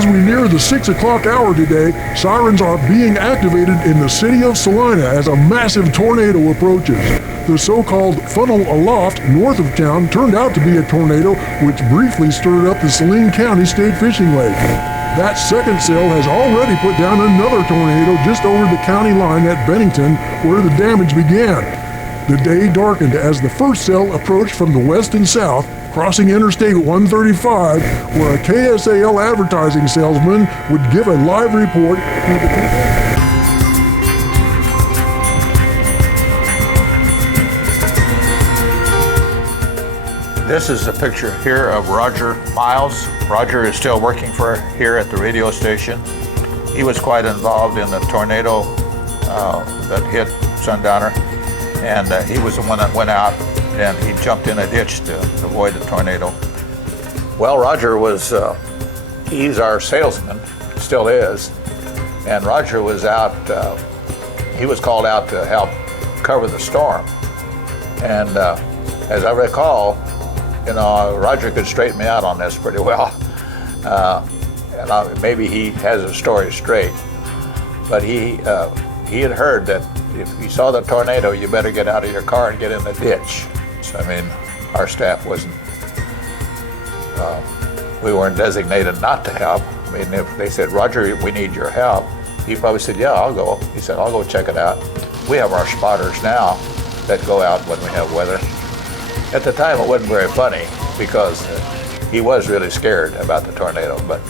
As we near the 6 o'clock hour today, sirens are being activated in the city of Saline as a massive tornado approaches. The so-called funnel aloft north of town turned out to be a tornado which briefly stirred up the Saline County State Fishing Lake. That second cell has already put down another tornado just over the county line at Bennington, where the damage began. The day darkened as the first cell approached from the west and south, crossing Interstate 135, where a KSAL advertising salesman would give a live report. This is a picture here of Roger Miles. Roger is still working here at the radio station. He was quite involved in the tornado that hit Sundowner, and he was the one that went out and he jumped in a ditch to avoid the tornado. Well, Roger was, he's our salesman, still is, and Roger was out, he was called out to help cover the storm. And as I recall, Roger could straighten me out on this pretty well. And maybe he has his story straight, but he had heard that if you saw the tornado, you better get out of your car and get in the ditch. So, I mean, our staff wasn't, we weren't designated not to help. I mean, if they said, Roger, we need your help, he probably said, yeah, I'll go. He said, I'll go check it out. We have our spotters now that go out when we have weather. At the time, it wasn't very funny because he was really scared about the tornado, but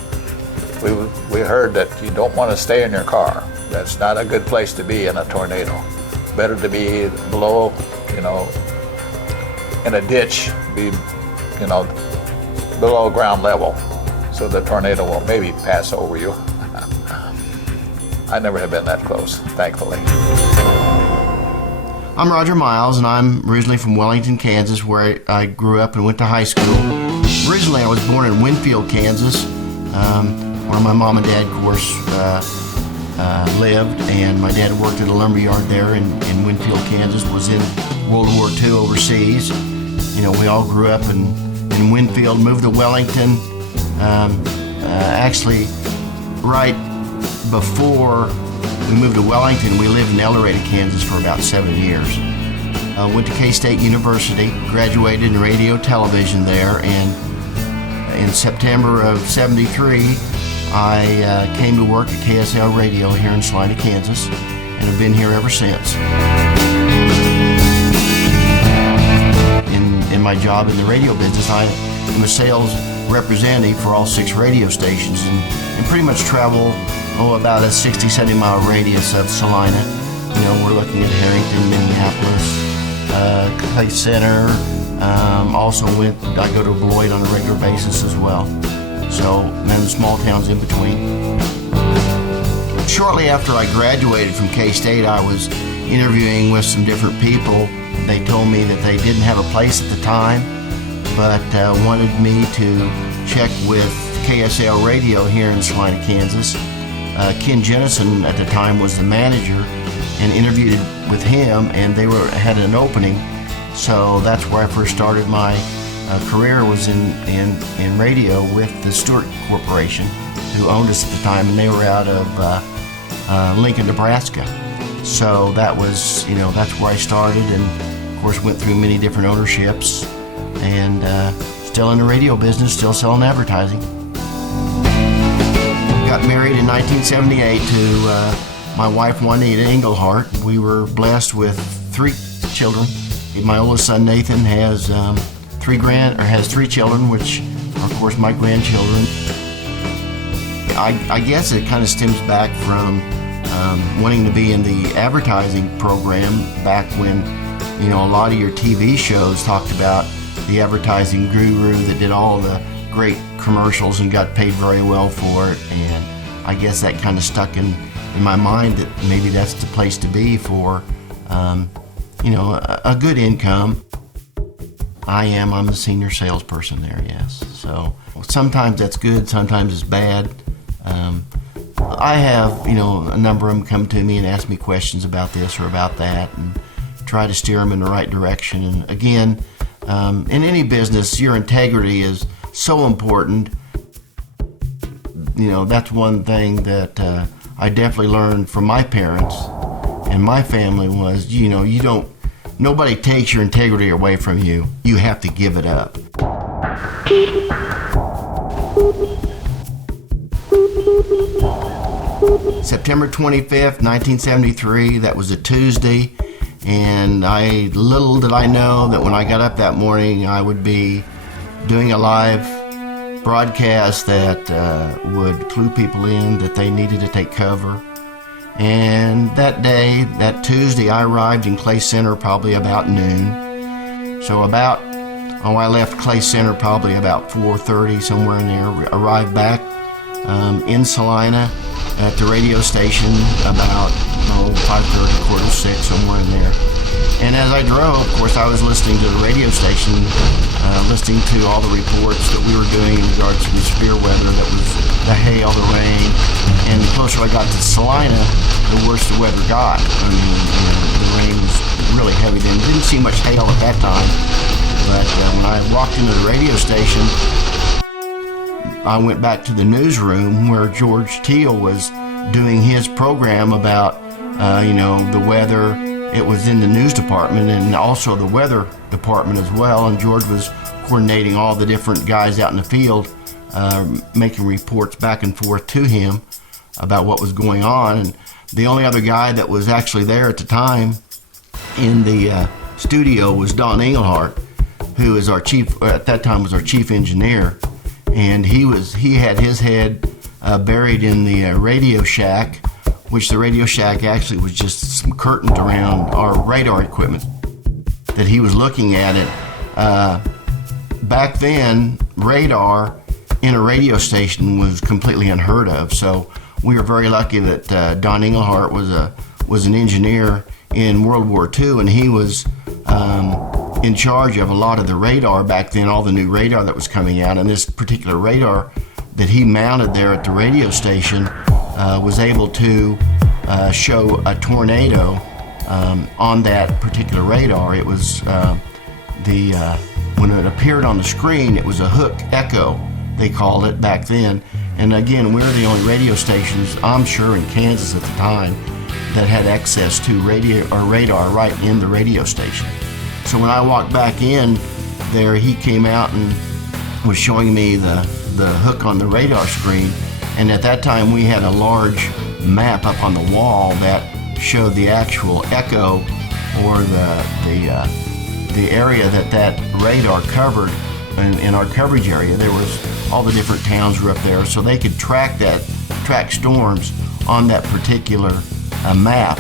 we heard that you don't want to stay in your car. That's not a good place to be in a tornado. Better to be below, in a ditch, be, below ground level, so the tornado will maybe pass over you. I never have been that close, thankfully. I'm Roger Miles, and I'm originally from Wellington, Kansas, where I grew up and went to high school. Originally, I was born in Winfield, Kansas, where my mom and dad, of course, lived, and my dad worked at a lumber yard there in Winfield, Kansas, was in World War II overseas. We all grew up in Winfield, moved to Wellington. Actually, right before we moved to Wellington, we lived in El Dorado, Kansas for about 7 years. Went to K-State University, graduated in radio television there, and in September of '73, I came to work at KSL Radio here in Salina, Kansas, and have been here ever since. In my job in the radio business, I am a sales representative for all 6 radio stations and pretty much travel about a 60-70 mile radius of Salina. We're looking at Harrington, Minneapolis, Clay Center. Also I go to Beloit on a regular basis as well. So, and then the small towns in between. Shortly after I graduated from K-State, I was interviewing with some different people. They told me that they didn't have a place at the time, but wanted me to check with KSL Radio here in Salina, Kansas. Ken Jennison at the time was the manager, and interviewed with him, and they had an opening. So that's where I first started my career, was in radio with the Stewart Corporation, who owned us at the time, and they were out of Lincoln, Nebraska. So that was, that's where I started, and of course went through many different ownerships, and still in the radio business, still selling advertising. Got married in 1978 to my wife Juanita Englehart. We were blessed with 3 children. My oldest son Nathan has 3 children, which are of course my grandchildren. I guess it kind of stems back from wanting to be in the advertising program back when a lot of your TV shows talked about the advertising guru that did all the great commercials and got paid very well for it, and I guess that kind of stuck in my mind that maybe that's the place to be for a good income. I'm a senior salesperson there, yes. So sometimes that's good, sometimes it's bad. I have a number of them come to me and ask me questions about this or about that, and try to steer them in the right direction. And again, in any business, your integrity is so important. that's one thing that I definitely learned from my parents and my family was, nobody takes your integrity away from you. You have to give it up. September 25th, 1973, that was a Tuesday, and little did I know that when I got up that morning, I would be doing a live broadcast that would clue people in that they needed to take cover. And that day, that Tuesday, I arrived in Clay Center probably about noon. So I left Clay Center probably about 4:30, somewhere in there. Arrived back in Salina at the radio station about 5:30, 5:45, somewhere in there. And as I drove, of course, I was listening to the radio station, listening to all the reports that we were doing in regards to the severe weather, that was the hail, the rain. And the closer I got to Salina, the worse the weather got. I mean, the rain was really heavy then. Didn't see much hail at that time. But when I walked into the radio station, I went back to the newsroom where George Teal was doing his program about, the weather. It was in the news department and also the weather department as well. And George was coordinating all the different guys out in the field, making reports back and forth to him about what was going on. And the only other guy that was actually there at the time in the studio was Don Engelhardt, who is at that time was our chief engineer. And he had his head buried in the radio shack, which the radio shack actually was just some curtains around our radar equipment that he was looking at it. Back then, radar in a radio station was completely unheard of. So we were very lucky that Don Engelhardt was an engineer in World War II, and he was in charge of a lot of the radar back then, all the new radar that was coming out. And this particular radar that he mounted there at the radio station was able to show a tornado on that particular radar. It was when it appeared on the screen, it was a hook echo, they called it back then. And again, we're the only radio stations, I'm sure, in Kansas at the time that had access to radar right in the radio station. So when I walked back in there, he came out and was showing me the hook on the radar screen. And at that time, we had a large map up on the wall that showed the actual echo, or the area that radar covered. In our coverage area, there was all the different towns were up there, so they could track storms on that particular map.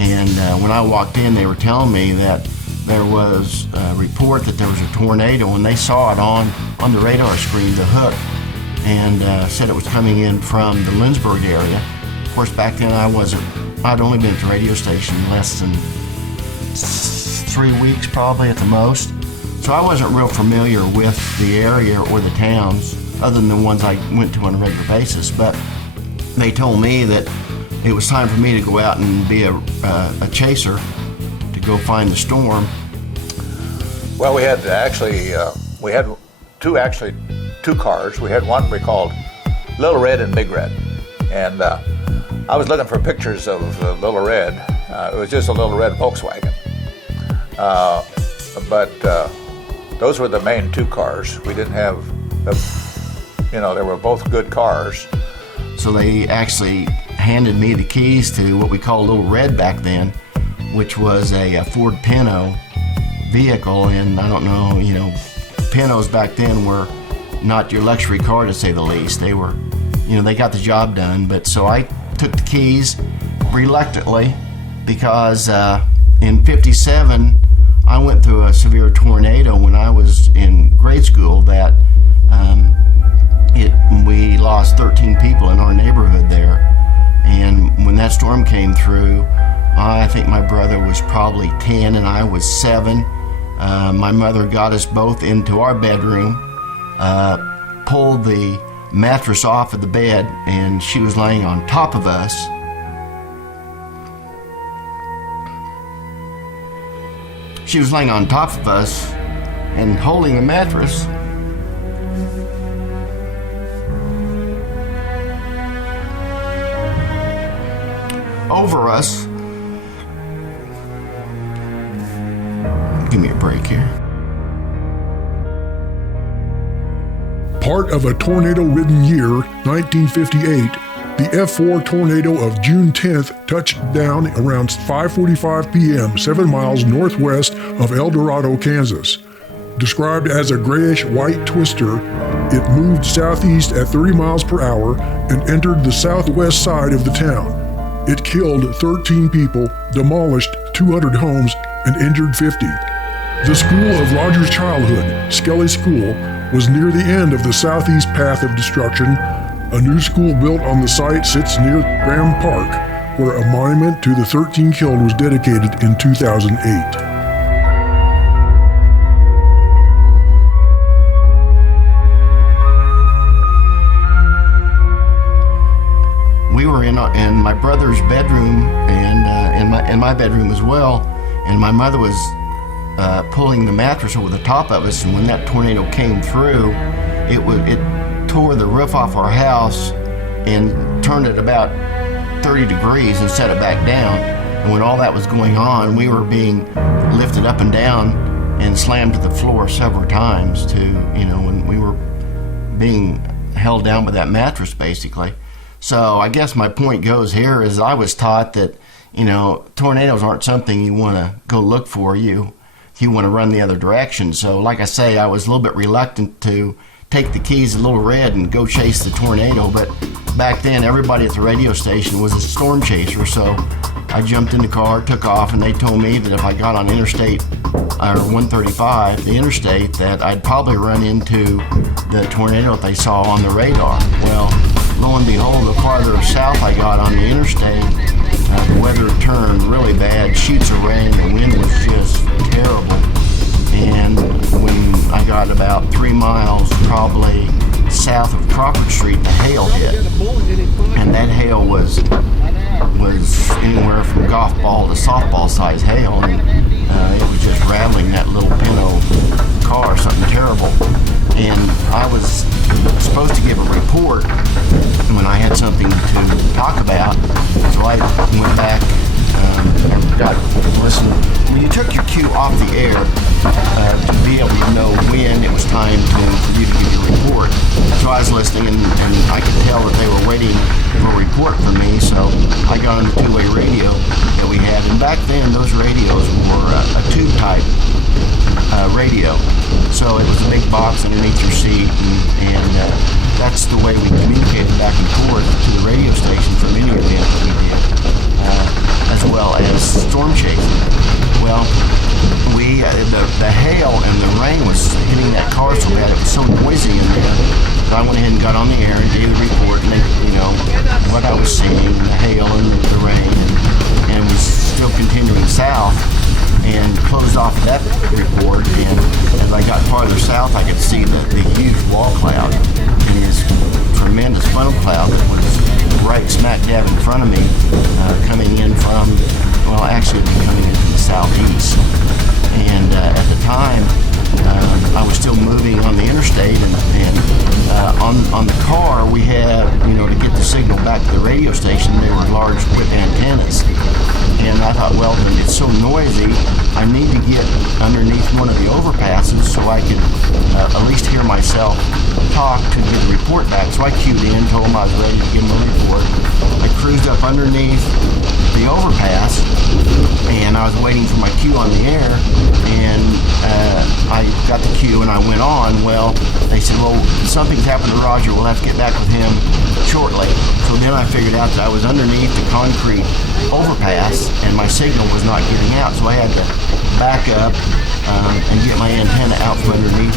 And when I walked in, they were telling me that there was a report that there was a tornado, and they saw it on the radar screen, the hook, and said it was coming in from the Lindsborg area. Of course, back then I'd only been at the radio station less than 3 weeks probably at the most. So I wasn't real familiar with the area or the towns other than the ones I went to on a regular basis. But they told me that it was time for me to go out and be a chaser to go find the storm. Well, we had two cars. We had one we called Little Red and Big Red. And I was looking for pictures of Little Red. It was just a Little Red Volkswagen. But those were the main two cars. We didn't have, they were both good cars. So they actually handed me the keys to what we called Little Red back then, which was a Ford Pinto vehicle. And I don't know, Pintos back then were not your luxury car, to say the least. They were, they got the job done. But so I took the keys reluctantly because in '57, I went through a severe tornado when I was in grade school that we lost 13 people in our neighborhood there. And when that storm came through, I think my brother was probably 10 and I was 7. My mother got us both into our bedroom, pulled the mattress off of the bed, and she was laying on top of us. She was laying on top of us and holding the mattress. over us. Give me a break here. Part of a tornado-ridden year, 1958, the F4 tornado of June 10th touched down around 5:45 p.m., 7 miles northwest of El Dorado, Kansas. Described as a grayish-white twister, it moved southeast at 30 miles per hour and entered the southwest side of the town. It killed 13 people, demolished 200 homes, and injured 50. The school of Roger's childhood, Skelly School, was near the end of the southeast path of destruction. A new school built on the site sits near Graham Park, where a monument to the 13 killed was dedicated in 2008. We were in my brother's bedroom and in my bedroom as well, and my mother was pulling the mattress over the top of us, and when that tornado came through, it tore the roof off our house and turned it about 30 degrees and set it back down. And when all that was going on, we were being lifted up and down and slammed to the floor several times when we were being held down by that mattress, basically. So I guess my point goes here is I was taught that, tornadoes aren't something you want to go look for. You want to run the other direction. So like I say, I was a little bit reluctant to take the keys to Little Red and go chase the tornado, but back then everybody at the radio station was a storm chaser, so I jumped in the car, took off, and they told me that if I got on Interstate 135, the interstate, that I'd probably run into the tornado that they saw on the radar. Well, lo and behold, the farther south I got on the interstate, the weather turned really bad, sheets of rain, the wind was just terrible. And when I got about 3 miles probably south of Crawford Street, the hail hit. And that hail was anywhere from golf ball to softball size hail. And it was just rattling that little Pinto car, something terrible. And I was supposed to give a report when I had something to talk about. So I went back and got listened. When you took your cue off the air to be able to know when it was time for you to give your report. So I was listening and I could tell that they were waiting for a report from me, so I got on the two-way radio that we had. And back then those radios were a tube type radio. So it was a big box underneath your seat, and that's the way we communicated back and forth to the radio station from any event that we did, as well as storm chasing. Well, the hail and the rain was hitting that car so bad, it was so noisy in there. So I went ahead and got on the air and gave the report, and what I was seeing, the hail and the rain, and was still continuing south, and closed off that report. And as I got farther south, I could see the huge wall cloud and this tremendous funnel cloud that was right smack dab in front of me, coming in from, actually coming in from the southeast. And at the time, I was still moving on the interstate, and on the car we had, to get the signal back to the radio station, they were large whip antennas. And I thought, well, it's so noisy, I need to get underneath one of the overpasses so I could at least hear myself talk to get the report back. So I queued in, told them I was ready to give them a report. I cruised up underneath the overpass, and I was waiting for my cue on the air, and I got the cue and I went on. Well, they said, well, something's happened to Roger, we'll have to get back with him shortly. So then I figured out that I was underneath the concrete overpass and my signal was not getting out, so I had to back up and get my antenna out from underneath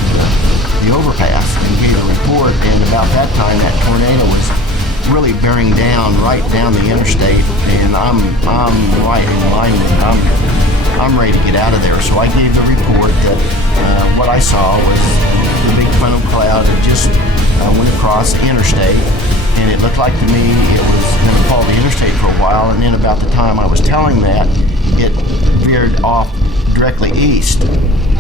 the overpass and gave a report. And about that time, that tornado was really bearing down right down the interstate, and I'm right in line with it. I'm ready to get out of there. So I gave the report that what I saw was the big funnel cloud that just went across the interstate, and it looked like to me it was going to follow the interstate for a while, and then about the time I was telling that, it veered off directly east.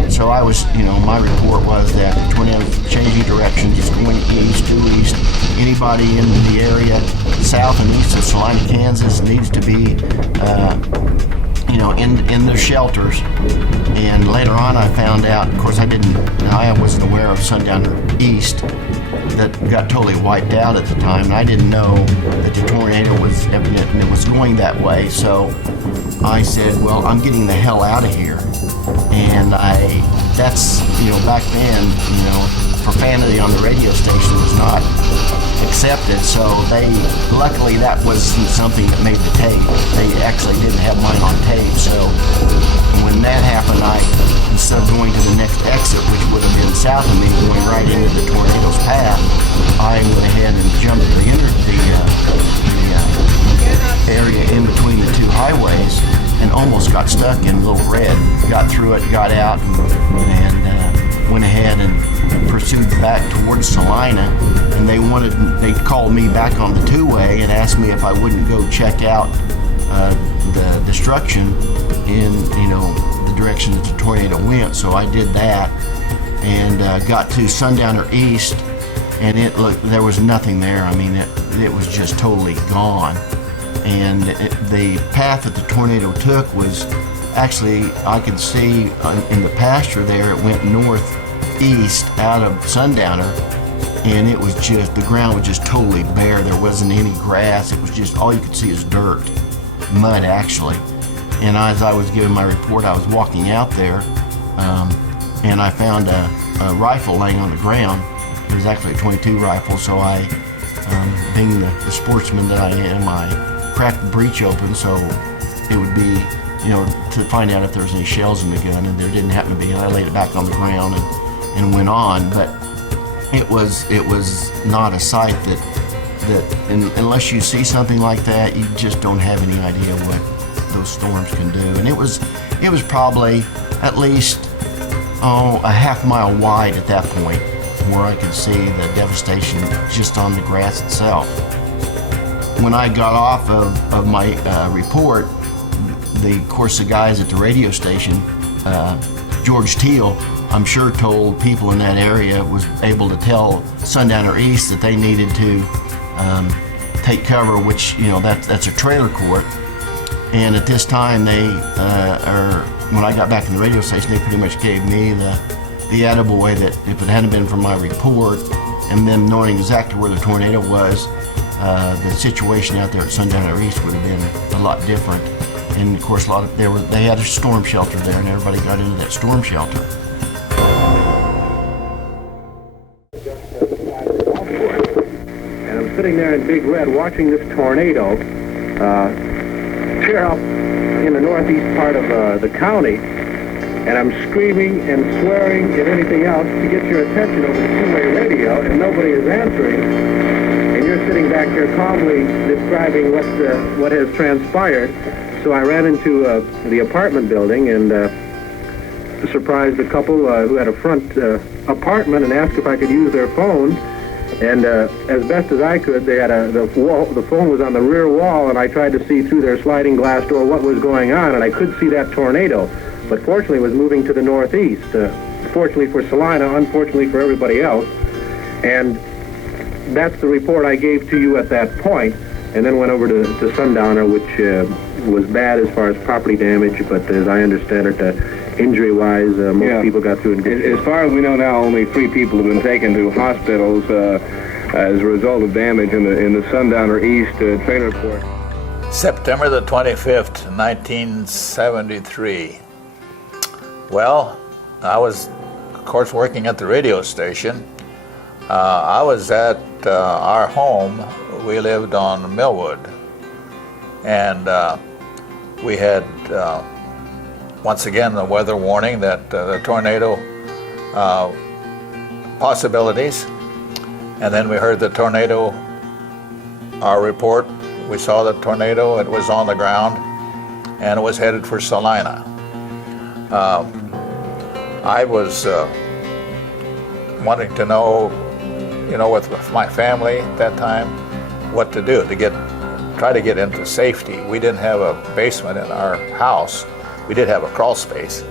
So I was, my report was that the tornado's changing directions, it's going east, due east. Anybody in the area south and east of Saline, Kansas needs to be, in their shelters. And later on I found out, of course I wasn't aware of Sundowner East that got totally wiped out at the time. And I didn't know that the tornado was evident and it was going that way. So I said, well, I'm getting the hell out of here. And that's back then, profanity on the radio station was not accepted. So luckily that wasn't something that made the tape. They actually didn't have mine on tape. So when that happened, instead of going to the next exit, which would have been south of me, going right into the tornado's path, I went ahead and jumped to the area in between the two highways and almost got stuck in Little Red. Got through it, got out, and went ahead and pursued back towards Salina. And they called me back on the two-way and asked me if I wouldn't go check out the destruction in the direction that the tornado went. So I did that and got to Sundowner East, and there was nothing there. I mean, it was just totally gone. And the path that the tornado took was actually, I could see in the pasture there, it went northeast out of Sundowner, and it was just, the ground was just totally bare. There wasn't any grass. It was just, all you could see is dirt, mud actually. And as I was giving my report, I was walking out there, and I found a rifle laying on the ground. It was actually a .22 rifle, so I, being the sportsman that I am, I cracked the breech open so it would be, to find out if there was any shells in the gun, and there didn't happen to be. And I laid it back on the ground and went on. But it was not a sight that unless you see something like that, you just don't have any idea what those storms can do. And it was probably at least a half mile wide at that point, where I could see the devastation just on the grass itself. When I got off of my report, of course the guys at the radio station, George Teal, I'm sure told people in that area, was able to tell Sundowner East that they needed to take cover, which, that's a trailer court. And at this time, when I got back in the radio station, they pretty much gave me the attaboy that if it hadn't been for my report and them knowing exactly where the tornado was, the situation out there at Sundowner East would have been a lot different. And of course, they had a storm shelter there, and everybody got into that storm shelter. And I'm sitting there in Big Red watching this tornado tear up in the northeast part of the county, and I'm screaming and swearing and anything else to get your attention over the two-way radio, and nobody is answering. And you're sitting back here calmly describing what has transpired. So I ran into the apartment building and surprised a couple who had a front apartment and asked if I could use their phone. And as best as I could, they had the phone was on the rear wall, and I tried to see through their sliding glass door what was going on, and I could see that tornado. But fortunately, it was moving to the northeast. Fortunately for Salina, unfortunately for everybody else. And that's the report I gave to you at that point, and then went over to Sundowner, which was bad as far as property damage, but as I understand it, injury-wise, most people got through in good shape. As far as we know now, only 3 people have been taken to hospitals as a result of damage in the Sundowner East trailer court. September the 25th, 1973. Well, I was, of course, working at the radio station. I was at our home. We lived on Millwood. And we had, once again, the weather warning that the tornado possibilities. And then we heard the tornado, our report. We saw the tornado. It was on the ground, and it was headed for Salina. I was wanting to know, with my family at that time, what to do to try to get into safety. We didn't have a basement in our house, we did have a crawl space.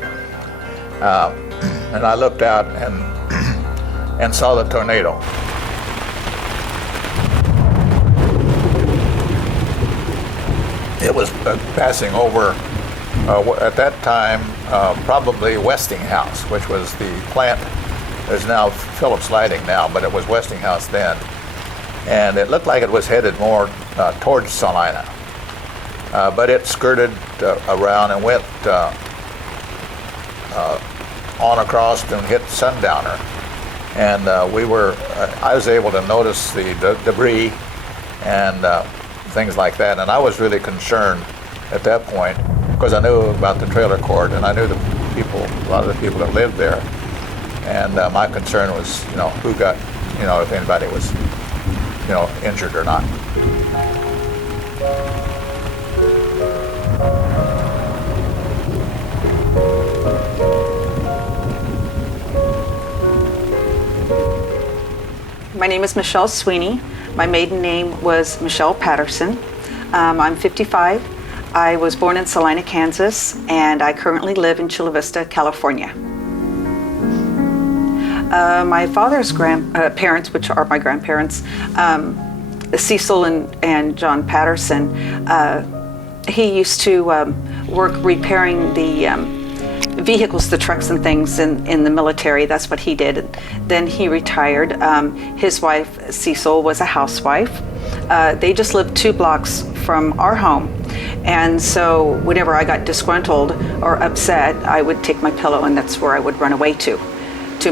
And I looked out and saw the tornado. It was passing over, at that time, probably Westinghouse, which was the plant. There's now Phillips Lighting now, but it was Westinghouse then. And it looked like it was headed more towards Salina. But it skirted around and went on across and hit Sundowner. And I was able to notice the debris and things like that. And I was really concerned at that point because I knew about the trailer court and I knew a lot of the people that lived there. And my concern was, who got, if anybody was, injured or not. My name is Michelle Sweeney. My maiden name was Michelle Patterson. I'm 55. I was born in Salina, Kansas, and I currently live in Chula Vista, California. My father's parents, which are my grandparents, Cecil and John Patterson, he used to work repairing the vehicles, the trucks and things in the military. That's what he did. Then he retired. His wife, Cecil, was a housewife. They just lived 2 blocks from our home. And so whenever I got disgruntled or upset, I would take my pillow and that's where I would run away to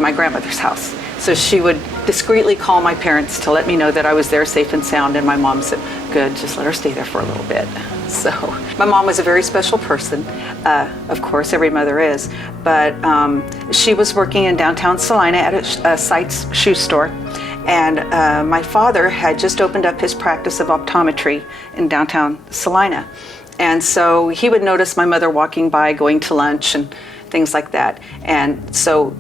my grandmother's house. So she would discreetly call my parents to let me know that I was there safe and sound, and my mom said, good, just let her stay there for a little bit. So my mom was a very special person. Of course, every mother is, but she was working in downtown Salina at a Sykes shoe store, and my father had just opened up his practice of optometry in downtown Salina. And so he would notice my mother walking by, going to lunch and things like that. And so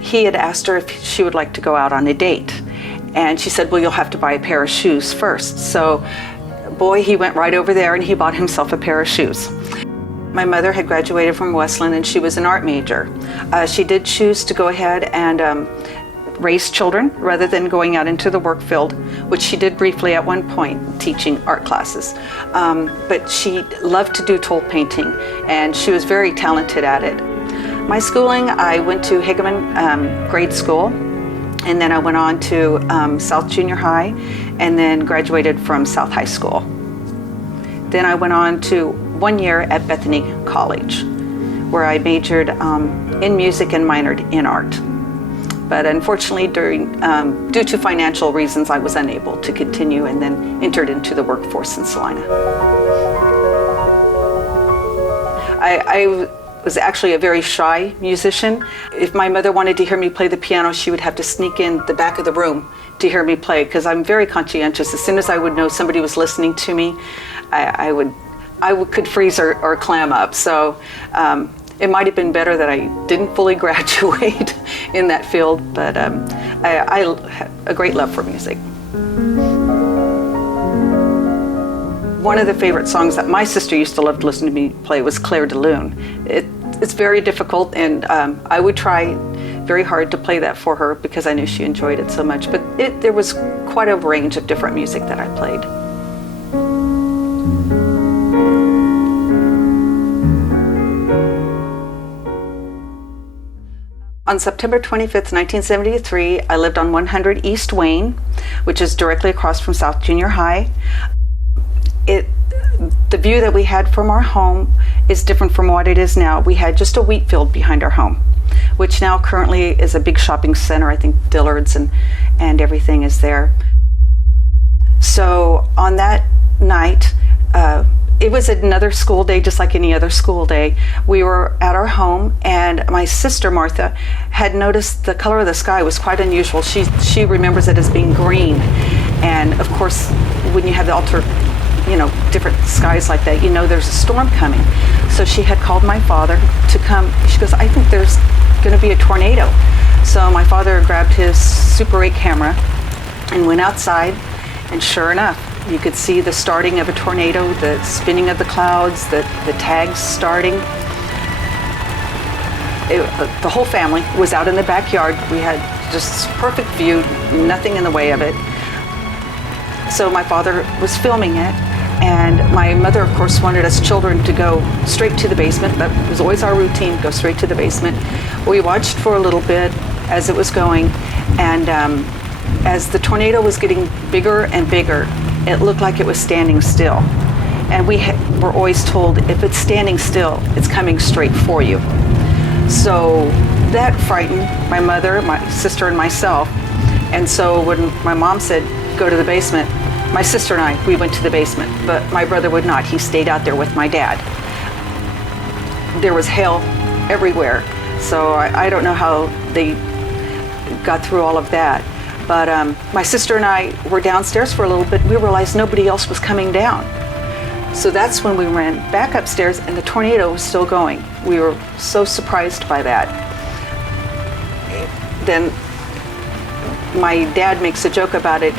he had asked her if she would like to go out on a date. And she said, well, you'll have to buy a pair of shoes first. So boy, he went right over there and he bought himself a pair of shoes. My mother had graduated from Westland and she was an art major. She did choose to go ahead and raise children rather than going out into the work field, which she did briefly at one point, teaching art classes. But she loved to do toll painting and she was very talented at it. My schooling, I went to Higaman grade school, and then I went on to South Junior High, and then graduated from South High School. Then I went on to 1 year at Bethany College, where I majored in music and minored in art. But unfortunately, due to financial reasons, I was unable to continue and then entered into the workforce in Salina. I was actually a very shy musician. If my mother wanted to hear me play the piano, she would have to sneak in the back of the room to hear me play, because I'm very conscientious. As soon as I would know somebody was listening to me, I could freeze or clam up. So it might have been better that I didn't fully graduate in that field, but I have a great love for music. One of the favorite songs that my sister used to love to listen to me play was Claire de Lune. It's very difficult, and I would try very hard to play that for her because I knew she enjoyed it so much. But there was quite a range of different music that I played. On September 25th, 1973, I lived on 100 East Wayne, which is directly across from South Junior High. The view that we had from our home is different from what it is now. We had just a wheat field behind our home, which now currently is a big shopping center. I think Dillard's and everything is there. So on that night, it was another school day, just like any other school day. We were at our home, and my sister Martha had noticed the color of the sky was quite unusual. She remembers it as being green, and of course, when you have the different skies like that, there's a storm coming. So she had called my father to come. She goes, I think there's going to be a tornado. So my father grabbed his Super 8 camera and went outside, and sure enough, You could see the starting of a tornado, the spinning of the clouds, the tags starting. The whole family was out in the backyard. We had just perfect view, nothing in the way of it. So my father was filming it, and my mother, of course, wanted us children to go straight to the basement. That was always our routine, go straight to the basement. We watched for a little bit as it was going, and as the tornado was getting bigger and bigger, it looked like it was standing still. And we were always told, if it's standing still, it's coming straight for you. So that frightened my mother, my sister, and myself. And so when my mom said, go to the basement, my sister and I, we went to the basement, but my brother would not. He stayed out there with my dad. There was hail everywhere. So I don't know how they got through all of that. But my sister and I were downstairs for a little bit. We realized nobody else was coming down. So that's when we ran back upstairs, and the tornado was still going. We were so surprised by that. Then my dad makes a joke about it,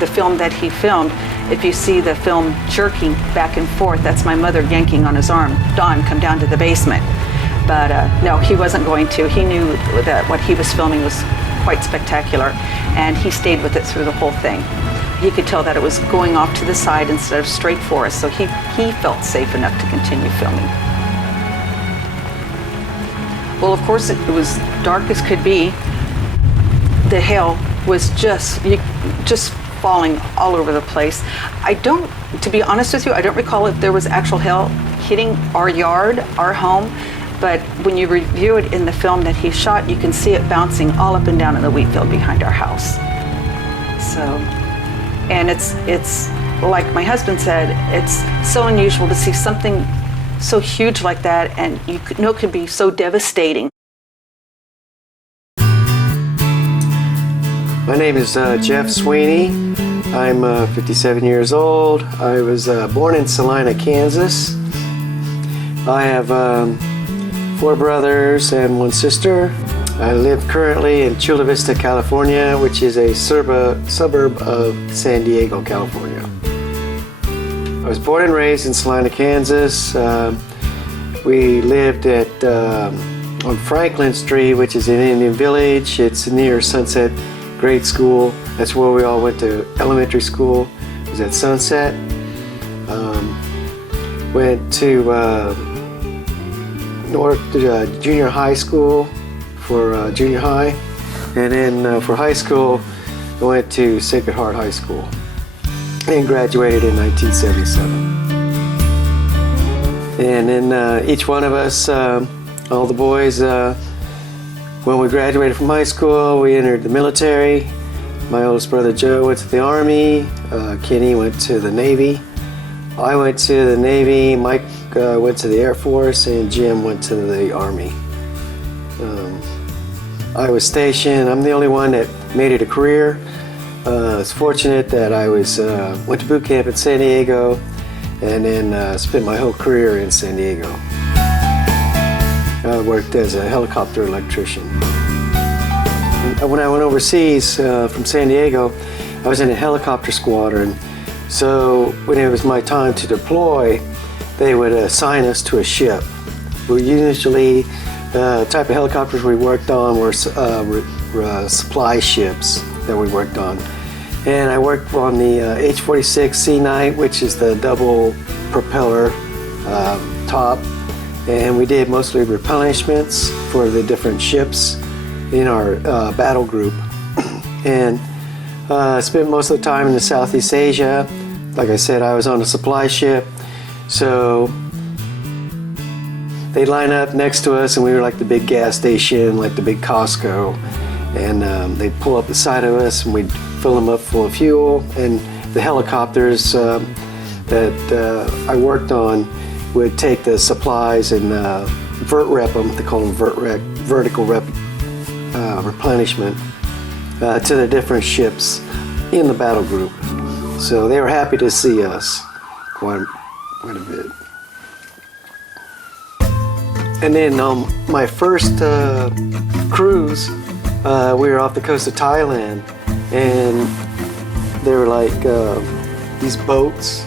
the film that he filmed. If you see the film jerking back and forth, that's my mother yanking on his arm, Don, come down to the basement. But no, he wasn't going to. He knew that what he was filming was quite spectacular, and he stayed with it through the whole thing. He could tell that it was going off to the side instead of straight for us, so he felt safe enough to continue filming. Well, of course, it was dark as could be. The hail was just falling all over the place. To be honest with you, I don't recall if there was actual hail hitting our yard, our home, but when you review it in the film that he shot, you can see it bouncing all up and down in the wheat field behind our house. So, and it's like my husband said, it's so unusual to see something so huge like that, and you know it could be so devastating. My name is Jeff Sweeney. I'm 57 years old. I was born in Salina, Kansas. I have 4 brothers and 1 sister. I live currently in Chula Vista, California, which is a suburb of San Diego, California. I was born and raised in Salina, Kansas. We lived on Franklin Street, which is in Indian Village. It's near Sunset Grade School. That's where we all went to elementary school. It was at Sunset. Went to junior high school for junior high. And then for high school, I went to Sacred Heart High School and graduated in 1977. And then each one of us, all the boys, when we graduated from high school, we entered the military. My oldest brother Joe went to the Army, Kenny went to the Navy. I went to the Navy, Mike went to the Air Force, and Jim went to the Army. I was stationed, I'm the only one that made it a career. I was fortunate that I went to boot camp in San Diego, and then spent my whole career in San Diego. I worked as a helicopter electrician. When I went overseas from San Diego, I was in a helicopter squadron. So when it was my time to deploy, they would assign us to a ship. We usually, the type of helicopters we worked on were supply ships that we worked on. And I worked on the H-46 Sea Knight, which is the double propeller top. And we did mostly replenishments for the different ships in our battle group. And spent most of the time in the Southeast Asia. Like I said, I was on a supply ship. So they'd line up next to us, and we were like the big gas station, like the big Costco. And they'd pull up the side of us, and we'd fill them up full of fuel. And the helicopters that I worked on would take the supplies and vert-rep them. They call them vertical replenishment to the different ships in the battle group. So they were happy to see us quite a bit. And then on my first cruise, we were off the coast of Thailand, and there were like these boats,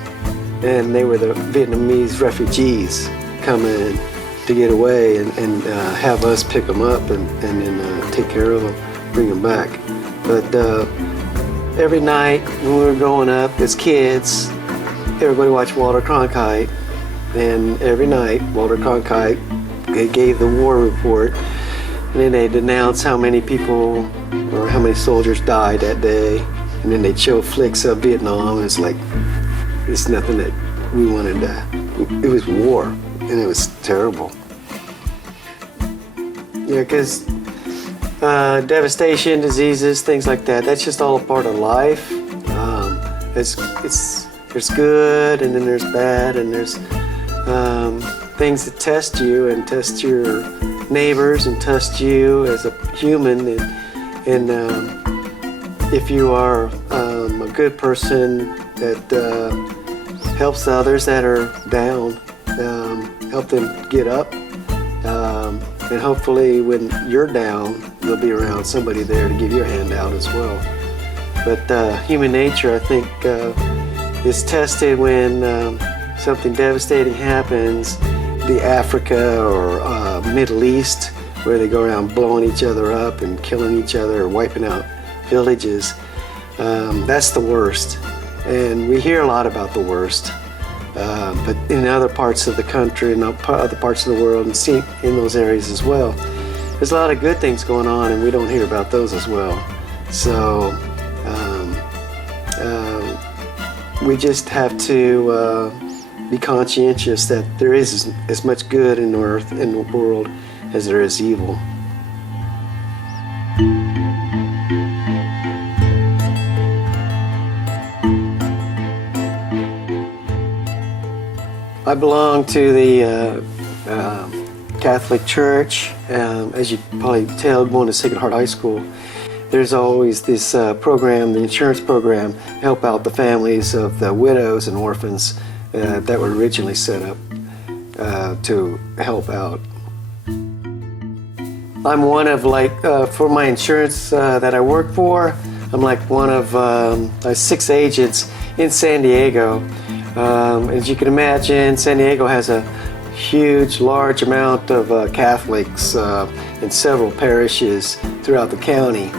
and they were the Vietnamese refugees coming to get away and have us pick them up and then take care of them, bring them back. But every night when we were growing up as kids, everybody watched Walter Cronkite, and every night Walter Cronkite gave the war report, and then they'd announce how many people or how many soldiers died that day, and then they'd show flicks of Vietnam, and it's like, it's nothing that we wanted to, it was war, and it was terrible. Yeah, because devastation, diseases, things like that, that's just all a part of life. There's good, and then there's bad, and there's things that test you and test your neighbors and test you as a human. And if you are a good person that helps others that are down, help them get up, and hopefully when you're down, there'll be around somebody there to give you a hand out as well. But human nature, I think, is tested when something devastating happens, the Africa or Middle East, where they go around blowing each other up and killing each other or wiping out villages. That's the worst. And we hear a lot about the worst. But in other parts of the country and other parts of the world, and see in those areas as well, there's a lot of good things going on, and we don't hear about those as well. So we just have to be conscientious that there is as much good in the earth, in the world, as there is evil. I belong to the Catholic Church. As you probably tell, going to Sacred Heart High School, there's always this program, the insurance program, help out the families of the widows and orphans that were originally set up to help out. I'm one of for my insurance that I work for, I'm like one of 6 agents in San Diego. As you can imagine, San Diego has a huge, large amount of Catholics in several parishes throughout the county.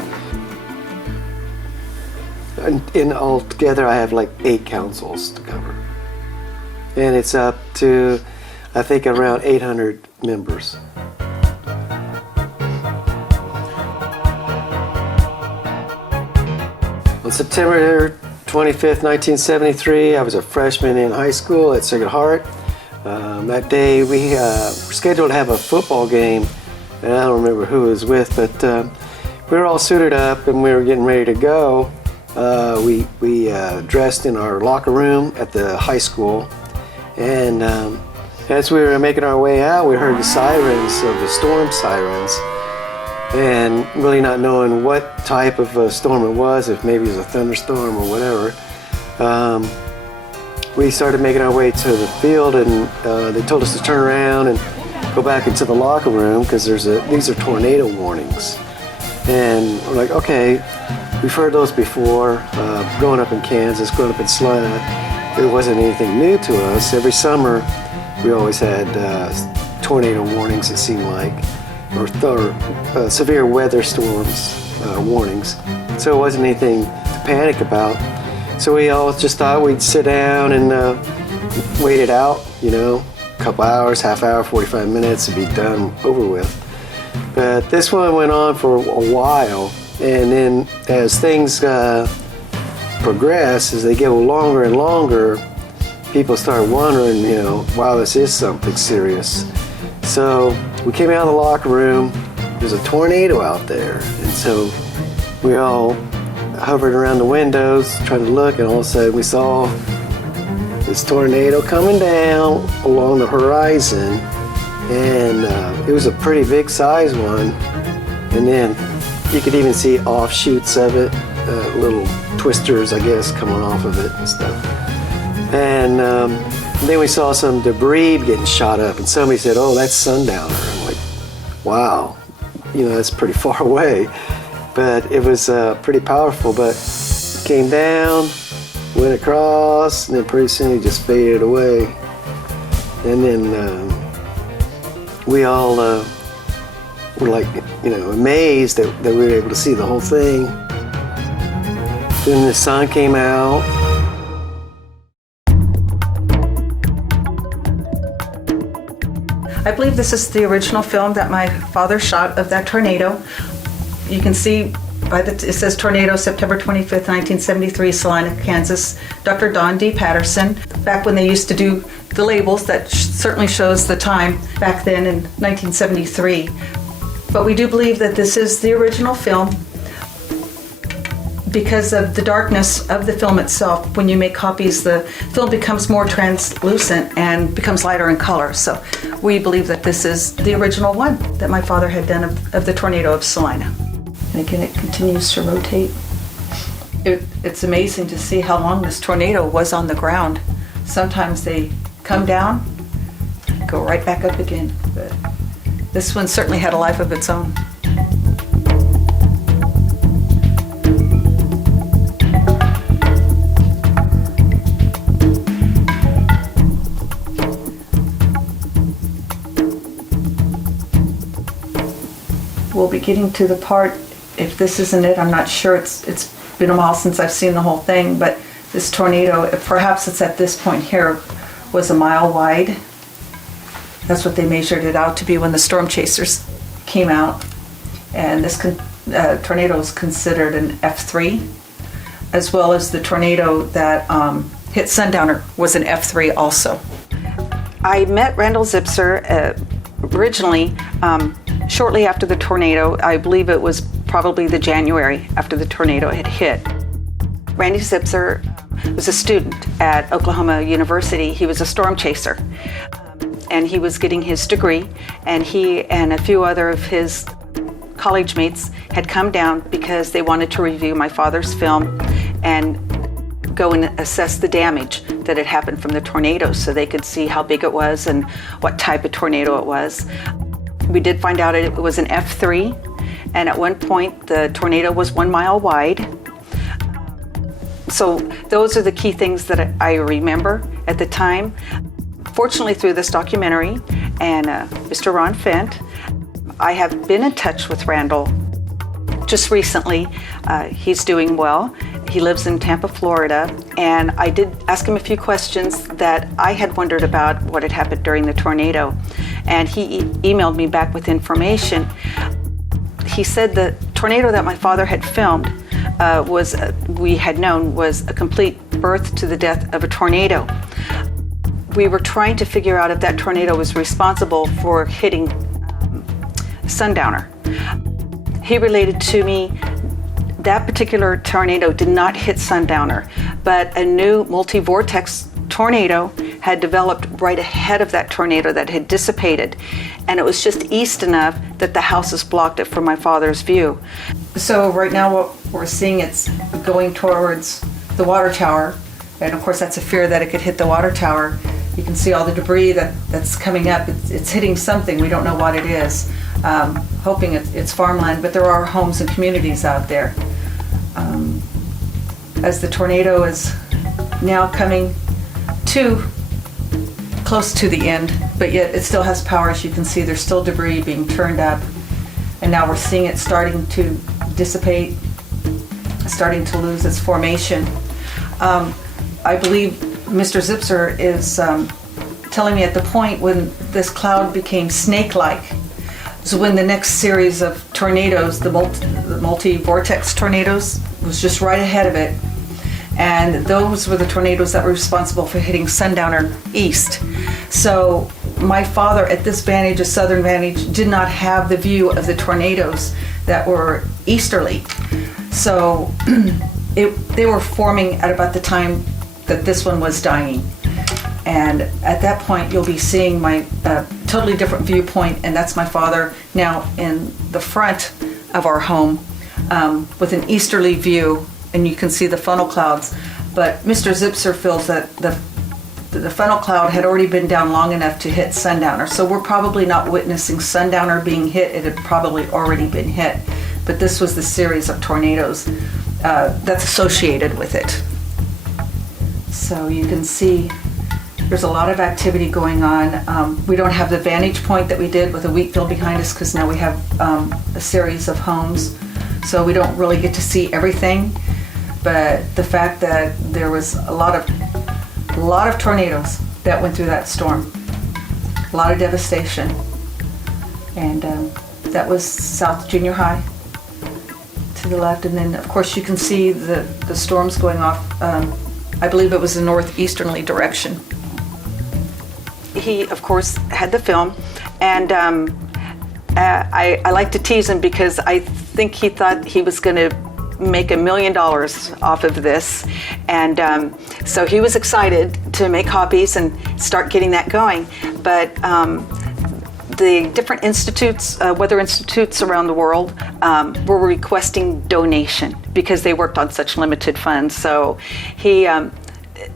And altogether, I have like 8 councils to cover. And it's up to, I think, around 800 members. On September 25th, 1973, I was a freshman in high school at Sacred Heart. That day we were scheduled to have a football game, and I don't remember who it was with, but we were all suited up and we were getting ready to go. We dressed in our locker room at the high school, and as we were making our way out, we heard the sirens of the storm sirens, and really not knowing what type of a storm it was, if maybe it was a thunderstorm or whatever. We started making our way to the field, and they told us to turn around and go back into the locker room because these are tornado warnings. And we're like, okay, we've heard those before. Growing up in Kansas, growing up in Salina, it wasn't anything new to us. Every summer, we always had tornado warnings, it seemed like, or severe weather storms warnings. So it wasn't anything to panic about. So we all just thought we'd sit down and wait it out, a couple hours, half hour, 45 minutes to be done, over with. But this one went on for a while, and then as things progress, as they get longer and longer, people start wondering, wow, this is something serious. So we came out of the locker room, there's a tornado out there, and so we all hovered around the windows trying to look, and all of a sudden we saw this tornado coming down along the horizon, and it was a pretty big size one, and then you could even see offshoots of it, little twisters, I guess, coming off of it and stuff. And then we saw some debris getting shot up, and somebody said, oh, that's Sundowner. I'm like, wow, that's pretty far away. But it was pretty powerful, but it came down, went across, and then pretty soon he just faded away. And then we all were like, amazed that we were able to see the whole thing. Then the sun came out. I believe this is the original film that my father shot of that tornado. You can see it says tornado, September 25th, 1973, Salina, Kansas. Dr. Don D. Patterson. Back when they used to do the labels, that certainly shows the time back then in 1973. But we do believe that this is the original film because of the darkness of the film itself. When you make copies, the film becomes more translucent and becomes lighter in color. So we believe that this is the original one that my father had done of the tornado of Salina. And again, it continues to rotate. It's amazing to see how long this tornado was on the ground. Sometimes they come down, go right back up again. But this one certainly had a life of its own. We'll be getting to the part, if this isn't it, I'm not sure. It's been a while since I've seen the whole thing, but this tornado, perhaps it's at this point here, was a mile wide. That's what they measured it out to be when the storm chasers came out. And this tornado is considered an F3, as well as the tornado that hit Sundowner was an F3 also. I met Randall Zipser originally shortly after the tornado. I believe it was probably the January after the tornado had hit. Randy Zipser was a student at Oklahoma University. He was a storm chaser, and he was getting his degree, and he and a few other of his college mates had come down because they wanted to review my father's film and go and assess the damage that had happened from the tornado so they could see how big it was and what type of tornado it was. We did find out it was an F3, and at one point the tornado was 1 mile wide. So those are the key things that I remember at the time. Fortunately, through this documentary and Mr. Ron Fent, I have been in touch with Randall just recently. He's doing well. He lives in Tampa, Florida, and I did ask him a few questions that I had wondered about what had happened during the tornado, and he emailed me back with information. He said the tornado that my father had filmed we had known was a complete birth to the death of a tornado. We were trying to figure out if that tornado was responsible for hitting Sundowner. He related to me that particular tornado did not hit Sundowner, but a new multi-vortex tornado had developed right ahead of that tornado that had dissipated, and it was just east enough that the houses blocked it from my father's view. So right now what we're seeing, it's going towards the water tower, and of course that's a fear that it could hit the water tower. You can see all the debris that's coming up. It's hitting something. We don't know what it is. Hoping it's farmland, but there are homes and communities out there. As the tornado is now coming to close to the end, but yet it still has power. As you can see, there's still debris being turned up, and now we're seeing it starting to dissipate, starting to lose its formation. I believe Mr. Zipser is telling me at the point when this cloud became snake-like, so when the next series of tornadoes, the multi-vortex tornadoes, was just right ahead of it. And those were the tornadoes that were responsible for hitting Sundowner east. So my father, at this vantage, a southern vantage, did not have the view of the tornadoes that were easterly. So they were forming at about the time that this one was dying. And at that point, you'll be seeing my totally different viewpoint, and that's my father now in the front of our home with an easterly view, and you can see the funnel clouds. But Mr. Zipser feels that the funnel cloud had already been down long enough to hit Sundowner. So we're probably not witnessing Sundowner being hit. It had probably already been hit. But this was the series of tornadoes that's associated with it. So you can see there's a lot of activity going on. We don't have the vantage point that we did with the wheat field behind us because now we have a series of homes. So we don't really get to see everything. But the fact that there was a lot of tornadoes that went through that storm, a lot of devastation. And that was South Junior High to the left. And then of course you can see the storms going off. I believe it was the northeasterly direction. He, of course, had the film, and I like to tease him because I think he thought he was going to make $1 million off of this, and so he was excited to make copies and start getting that going. But the different institutes, weather institutes around the world, were requesting donation because they worked on such limited funds. So he,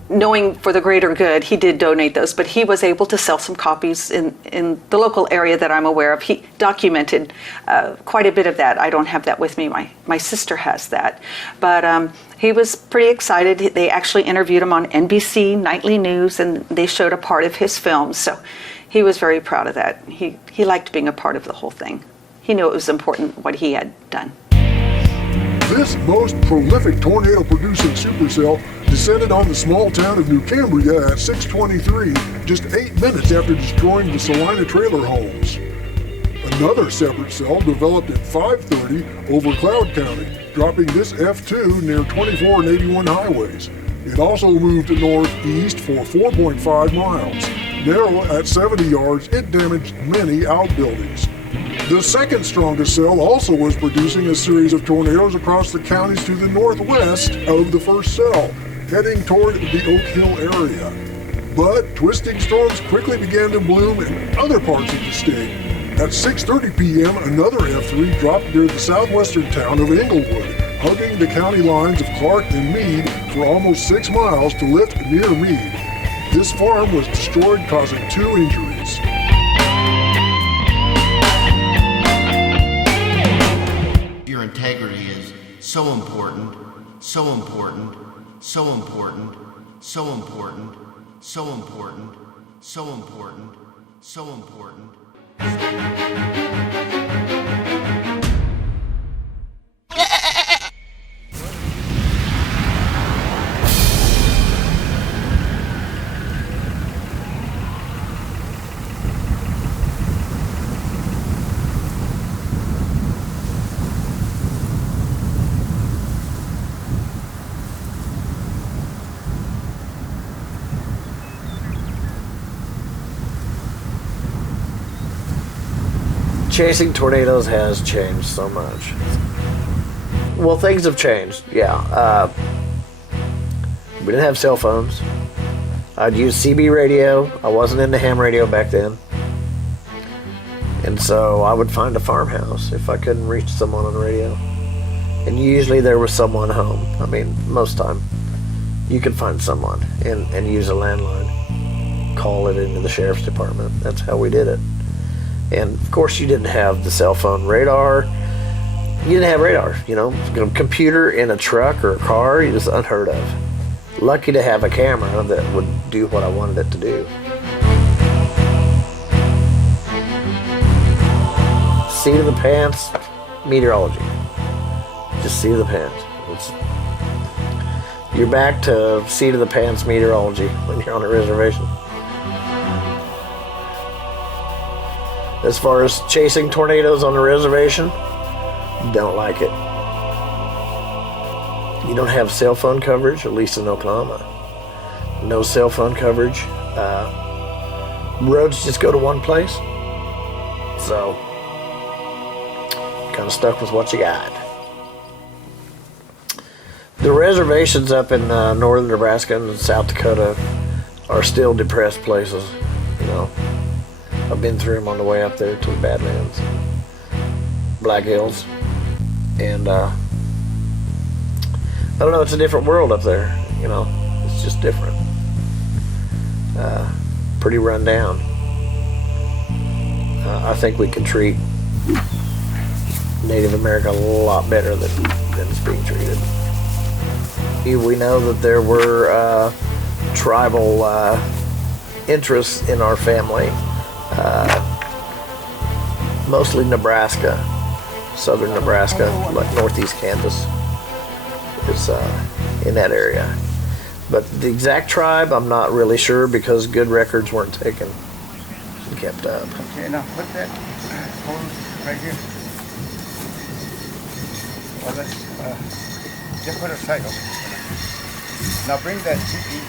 knowing for the greater good, he did donate those, but he was able to sell some copies in the local area that I'm aware of. He documented quite a bit of that. I don't have that with me. My sister has that. But he was pretty excited. They actually interviewed him on NBC Nightly News, and they showed a part of his film. So he was very proud of that. He liked being a part of the whole thing. He knew it was important what he had done. This most prolific tornado-producing supercell descended on the small town of New Cambria at 6:23, just 8 minutes after destroying the Saline trailer homes. Another separate cell developed at 5:30 over Cloud County, dropping this F2 near 24 and 81 highways. It also moved northeast for 4.5 miles. Narrow at 70 yards, it damaged many outbuildings. The second strongest cell also was producing a series of tornadoes across the counties to the northwest of the first cell, heading toward the Oak Hill area. But twisting storms quickly began to bloom in other parts of the state. At 6:30 p.m., another F3 dropped near the southwestern town of Englewood, hugging the county lines of Clark and Meade for almost 6 miles to lift near Meade. This farm was destroyed, causing 2 injuries. Your integrity is so important, so important, so important, so important, so important, so important, so important. Chasing tornadoes has changed so much. Well, things have changed, yeah. We didn't have cell phones. I'd use CB radio. I wasn't into ham radio back then. And so I would find a farmhouse if I couldn't reach someone on the radio. And usually there was someone home. I mean, most time you could find someone and use a landline. Call it into the sheriff's department. That's how we did it. And of course you didn't have the cell phone radar. You didn't have radar, you know. A computer in a truck or a car is unheard of. Lucky to have a camera that would do what I wanted it to do. Seat of the pants, meteorology. Just seat of the pants. You're back to seat of the pants meteorology when you're on a reservation. As far as chasing tornadoes on a reservation, don't like it. You don't have cell phone coverage, at least in Oklahoma. No cell phone coverage. Roads just go to one place. So, kind of stuck with what you got. The reservations up in northern Nebraska and South Dakota are still depressed places, you know. I've been through them on the way up there to the Badlands, Black Hills, and I don't know, it's a different world up there, you know, it's just different. Pretty run down. I think we can treat Native America a lot better than it's being treated. We know that there were tribal interests in our family. Mostly Nebraska, southern Nebraska, like northeast Kansas is in that area. But the exact tribe, I'm not really sure because good records weren't taken and kept up. Okay, now put that hose right here. Well, let's just put it aside. Now bring that teepee.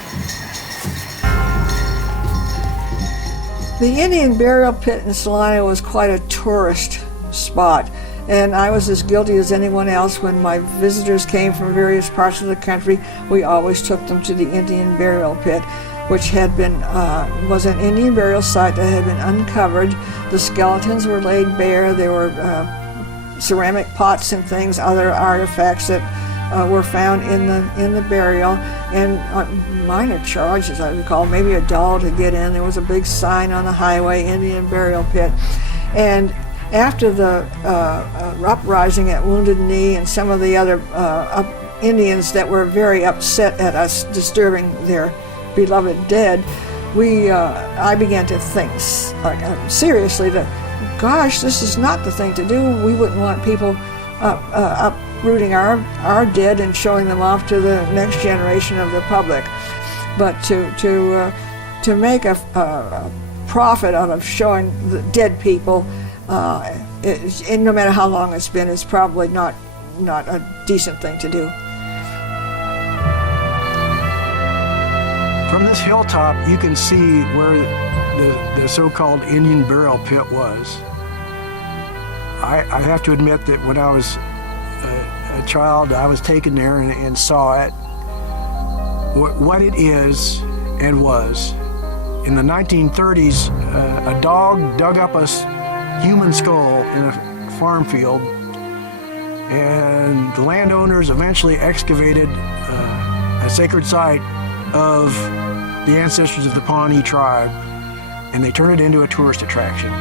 The Indian burial pit in Saline was quite a tourist spot, and I was as guilty as anyone else. When my visitors came from various parts of the country, we always took them to the Indian burial pit, which had been was an Indian burial site that had been uncovered. The skeletons were laid bare. There were ceramic pots and things, other artifacts that were found in the burial, and minor charges, I recall, maybe $1 to get in. There was a big sign on the highway, Indian burial pit. And after the uprising at Wounded Knee and some of the other Indians that were very upset at us disturbing their beloved dead, I began to think seriously that, gosh, this is not the thing to do. We wouldn't want people uprooting our dead and showing them off to the next generation of the public. But to make a profit out of showing the dead people, and no matter how long it's been, is probably not a decent thing to do. From this hilltop, you can see where the so-called Indian burial pit was. I have to admit that when I was a child, I was taken there and saw it, what it is and was. In the 1930s, a dog dug up a human skull in a farm field, and the landowners eventually excavated a sacred site of the ancestors of the Pawnee tribe, and they turned it into a tourist attraction.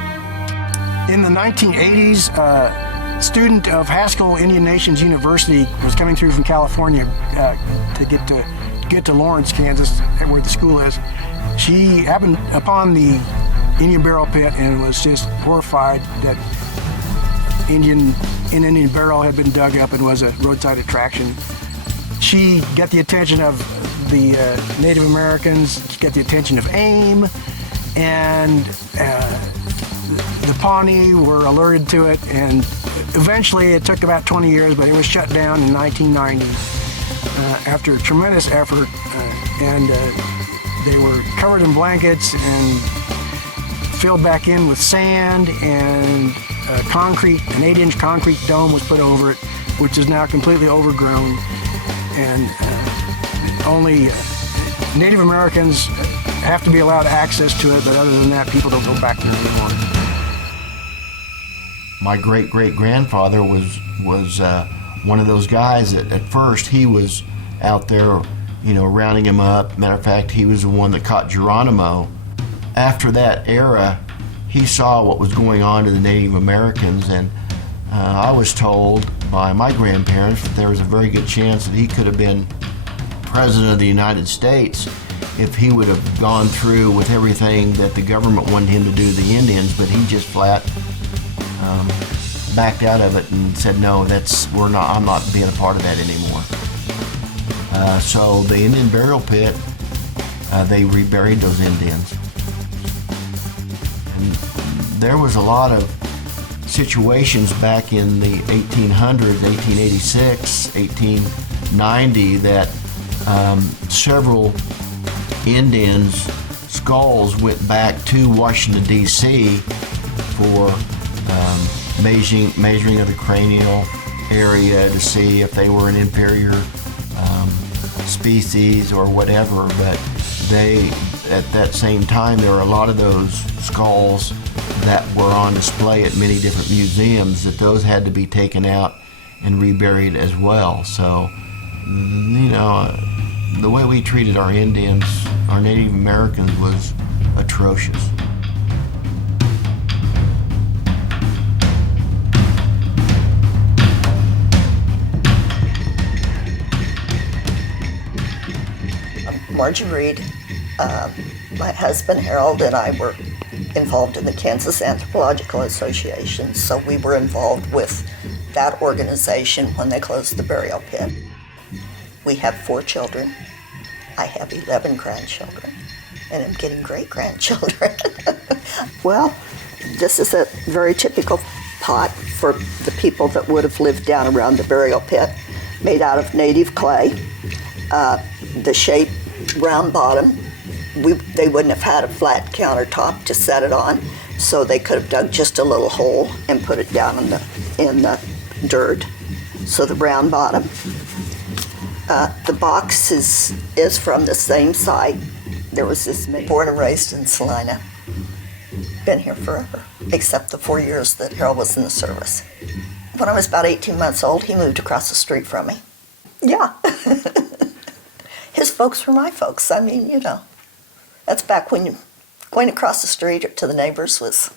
In the 1980s, a student of Haskell Indian Nations University was coming through from California to get to Lawrence, Kansas, where the school is. She happened upon the Indian burial pit and was just horrified that an Indian burial had been dug up and was a roadside attraction. She got the attention of the Native Americans, got the attention of AIM, and the Pawnee were alerted to it, and eventually it took about 20 years, but it was shut down in 1990 after a tremendous effort, and they were covered in blankets and filled back in with sand, and an 8-inch concrete dome was put over it, which is now completely overgrown, and only Native Americans have to be allowed access to it, but other than that, people don't go back there anymore. My great-great-grandfather was one of those guys that at first he was out there, rounding him up. Matter of fact, he was the one that caught Geronimo. After that era, he saw what was going on to the Native Americans, and I was told by my grandparents that there was a very good chance that he could have been President of the United States if he would have gone through with everything that the government wanted him to do to the Indians, but he just flat backed out of it and said, no, I'm not being a part of that anymore. So the Indian burial pit, they reburied those Indians. And there was a lot of situations back in the 1800s, 1886, 1890, that several Indians' skulls went back to Washington, D.C. for measuring of the cranial area to see if they were an inferior species or whatever. But at that same time, there were a lot of those skulls that were on display at many different museums, that those had to be taken out and reburied as well. So, the way we treated our Indians, our Native Americans, was atrocious. Margie Reed, my husband Harold, and I were involved in the Kansas Anthropological Association, so we were involved with that organization when they closed the burial pit. We have 4 children. I have 11 grandchildren, and I'm getting great-grandchildren. Well, this is a very typical pot for the people that would have lived down around the burial pit, made out of native clay. The shape, round bottom, they wouldn't have had a flat countertop to set it on, so they could have dug just a little hole and put it down in the dirt. So the round bottom. The box is from the same site. There was this man, born and raised in Saline. Been here forever, except the 4 years that Harold was in the service. When I was about 18 months old, he moved across the street from me. Yeah. His folks were my folks. I mean, you know, that's back when going across the street to the neighbors was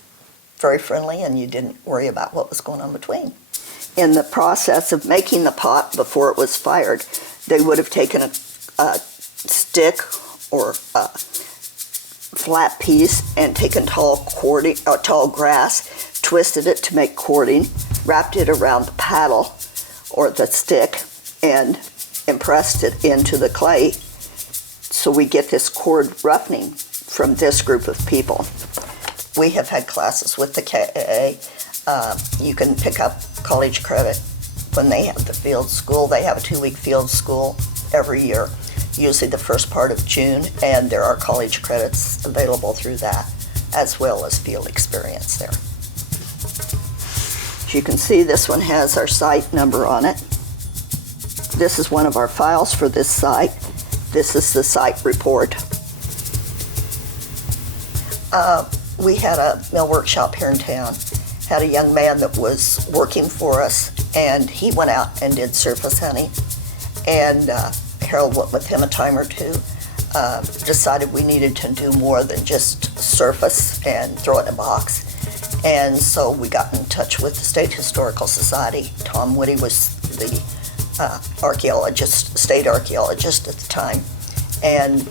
very friendly and you didn't worry about what was going on between. In the process of making the pot before it was fired, they would have taken a stick or a flat piece and taken tall grass, twisted it to make cording, wrapped it around the paddle or the stick, and impressed it into the clay. So we get this cord roughening from this group of people. We have had classes with the K.A. You can pick up college credit when they have the field school. They have a 2-week field school every year, usually the first part of June, and there are college credits available through that, as well as field experience there. As you can see, this one has our site number on it. This is one of our files for this site. This is the site report. We had a mill workshop here in town, had a young man that was working for us, and he went out and did surface hunting. And Harold went with him a time or two, decided we needed to do more than just surface and throw it in a box. And so we got in touch with the State Historical Society. Tom Woody was the state archaeologist at the time, and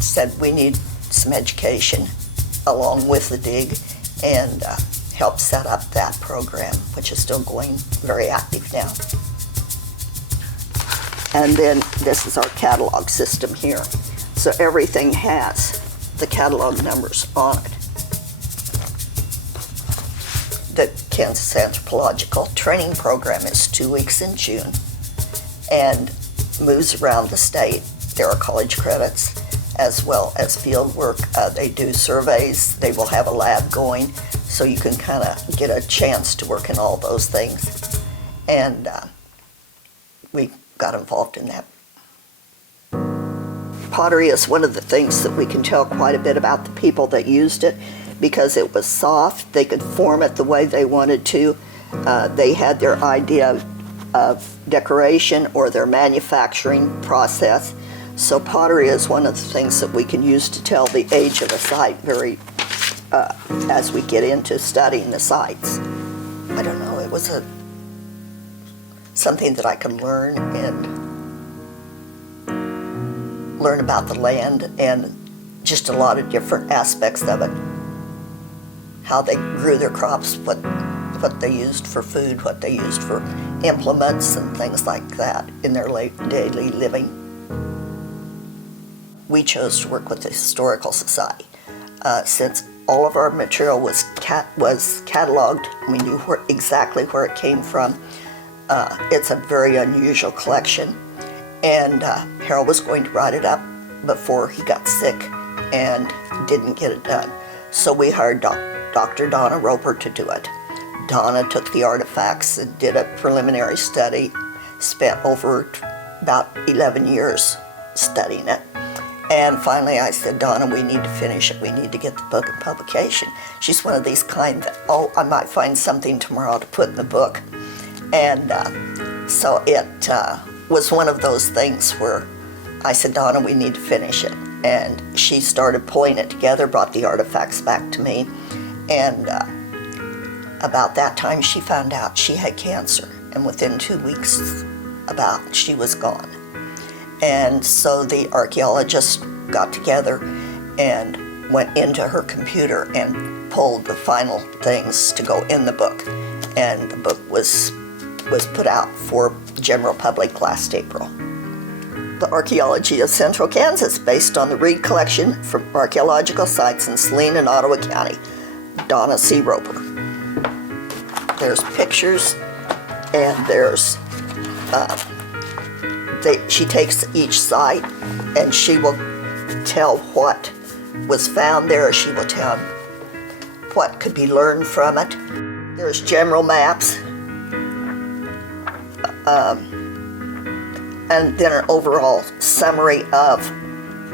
said we need some education along with the dig, and helped set up that program, which is still going very active now. And then this is our catalog system here. So everything has the catalog numbers on it. The Kansas Anthropological Training Program is 2 weeks in June and moves around the state. There are college credits as well as field work. They do surveys. They will have a lab going, so you can kind of get a chance to work in all those things. And we got involved in that. Pottery is one of the things that we can tell quite a bit about the people that used it, because it was soft. They could form it the way they wanted to. They had their idea of decoration or their manufacturing process. So pottery is one of the things that we can use to tell the age of a site as we get into studying the sites. I don't know, it was something that I could learn about the land and just a lot of different aspects of it. How they grew their crops, what they used for food, what they used for implements and things like that in their daily living. We chose to work with the Historical Society. Since all of our material was cataloged, we knew exactly where it came from. It's a very unusual collection, and Harold was going to write it up before he got sick and didn't get it done. So we hired Dr. Donna Rupert to do it. Donna took the artifacts and did a preliminary study, spent over about 11 years studying it. And finally I said, Donna, we need to finish it. We need to get the book in publication. She's one of these kind that, oh, I might find something tomorrow to put in the book. And so it was one of those things where I said, Donna, we need to finish it. And she started pulling it together, brought the artifacts back to me. And about that time, she found out she had cancer. And within 2 weeks, she was gone. And so the archaeologist got together and went into her computer and pulled the final things to go in the book. And the book was put out for the general public last April. The Archaeology of Central Kansas, based on the Reed collection from archaeological sites in Saline and Ottawa County. Donna C. Roper. There's pictures, and there's, she takes each site, and she will tell what was found there. She will tell what could be learned from it. There's general maps, and then an overall summary of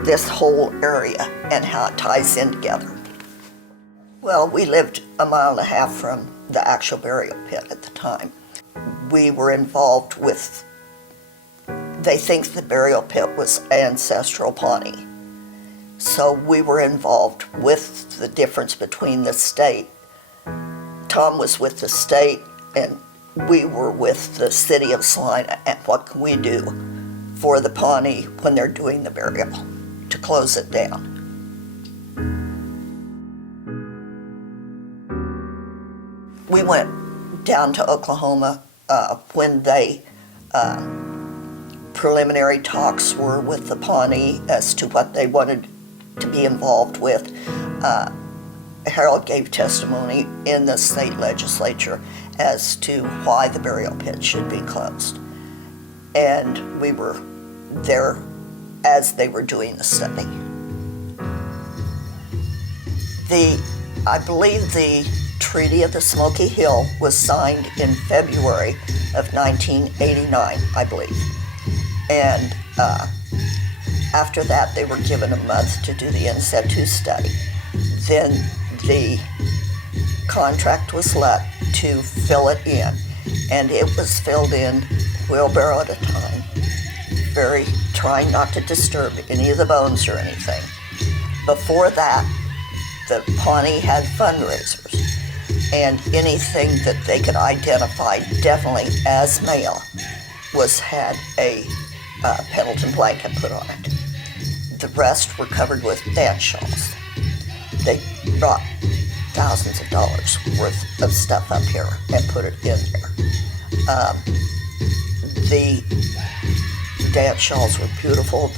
this whole area and how it ties in together. Well, we lived 1.5 miles from the actual burial pit at the time. We were involved with, they think the burial pit was ancestral Pawnee. So we were involved with the difference between the state. Tom was with the state, and we were with the city of Salina, and what can we do for the Pawnee when they're doing the burial to close it down. We went down to Oklahoma when they preliminary talks were with the Pawnee as to what they wanted to be involved with. Harold gave testimony in the state legislature as to why the burial pit should be closed. And we were there as they were doing the study. I believe the Treaty of the Smoky Hill was signed in February of 1989, I believe. And after that, they were given a month to do the in situ study. Then the contract was let to fill it in, and it was filled in wheelbarrow at a time, trying not to disturb any of the bones or anything. Before that, the Pawnee had fundraisers, and anything that they could identify definitely as male had a Pendleton blanket put on it. The rest were covered with dance shawls. They brought thousands of dollars worth of stuff up here and put it in there. The dance shawls were beautiful.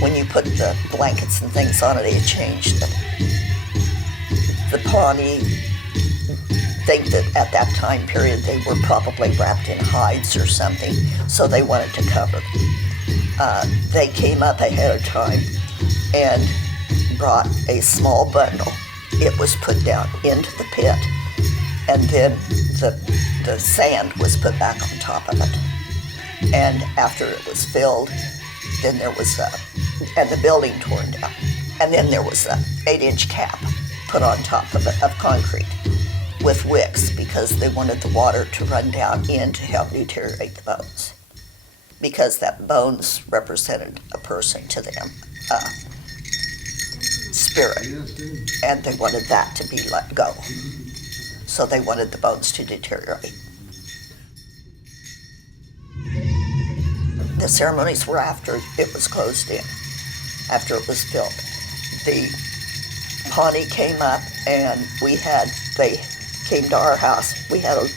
When you put the blankets and things on it, it changed it. The Pawnee think that at that time period they were probably wrapped in hides or something, so they wanted to cover them. They came up ahead of time and brought a small bundle. It was put down into the pit, and then the sand was put back on top of it. And after it was filled, then there was and the building torn down. And then there was an 8-inch cap put on top of it, of concrete, with wicks, because they wanted the water to run down in to help deteriorate the bones. Because that bones represented a person to them, spirit, and they wanted that to be let go. So they wanted the bones to deteriorate. The ceremonies were after it was closed in, after it was filled. The Pawnee came up, and they came to our house. We had a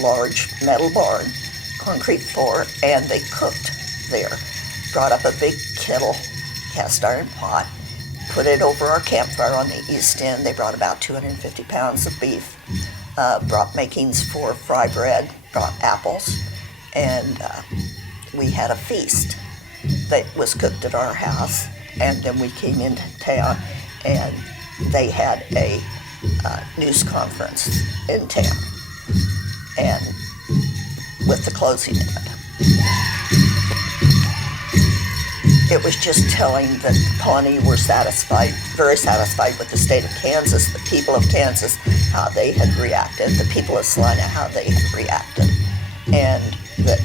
large metal barn, concrete floor, and they cooked there. Brought up a big kettle, cast iron pot, put it over our campfire on the east end. They brought about 250 pounds of beef, brought makings for fry bread, brought apples, and we had a feast that was cooked at our house. And then we came into town, and they had a news conference in town, and with the closing of it. It was just telling that the Pawnee were satisfied, very satisfied with the state of Kansas, the people of Kansas, how they had reacted, the people of Salina, how they had reacted, and that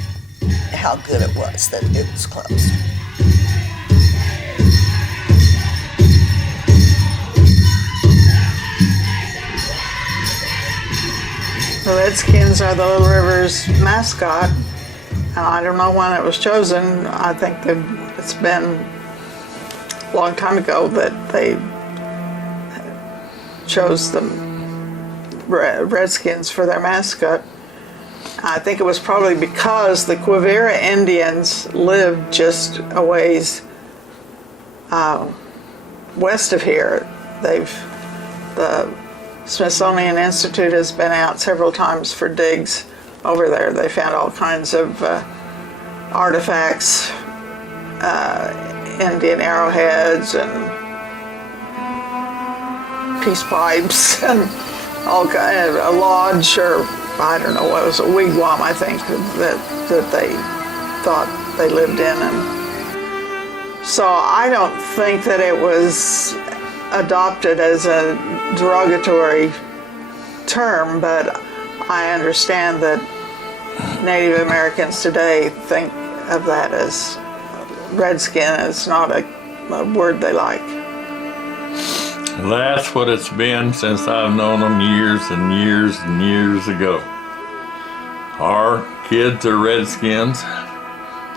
how good it was that it was closed. The Redskins are the Little River's mascot. I don't know when it was chosen. I think it's been a long time ago that they chose the Redskins for their mascot. I think it was probably because the Quivira Indians lived just a ways west of here. The Smithsonian Institute has been out several times for digs over there. They found all kinds of artifacts, Indian arrowheads and peace pipes and all kind of a lodge, or I don't know what it was, a wigwam, I think, that they thought they lived in. And so I don't think that it was adopted as a derogatory term, but I understand that Native Americans today think of that as redskin. It's not a word they like. That's what it's been since I've known them years and years and years ago. Our kids are redskins.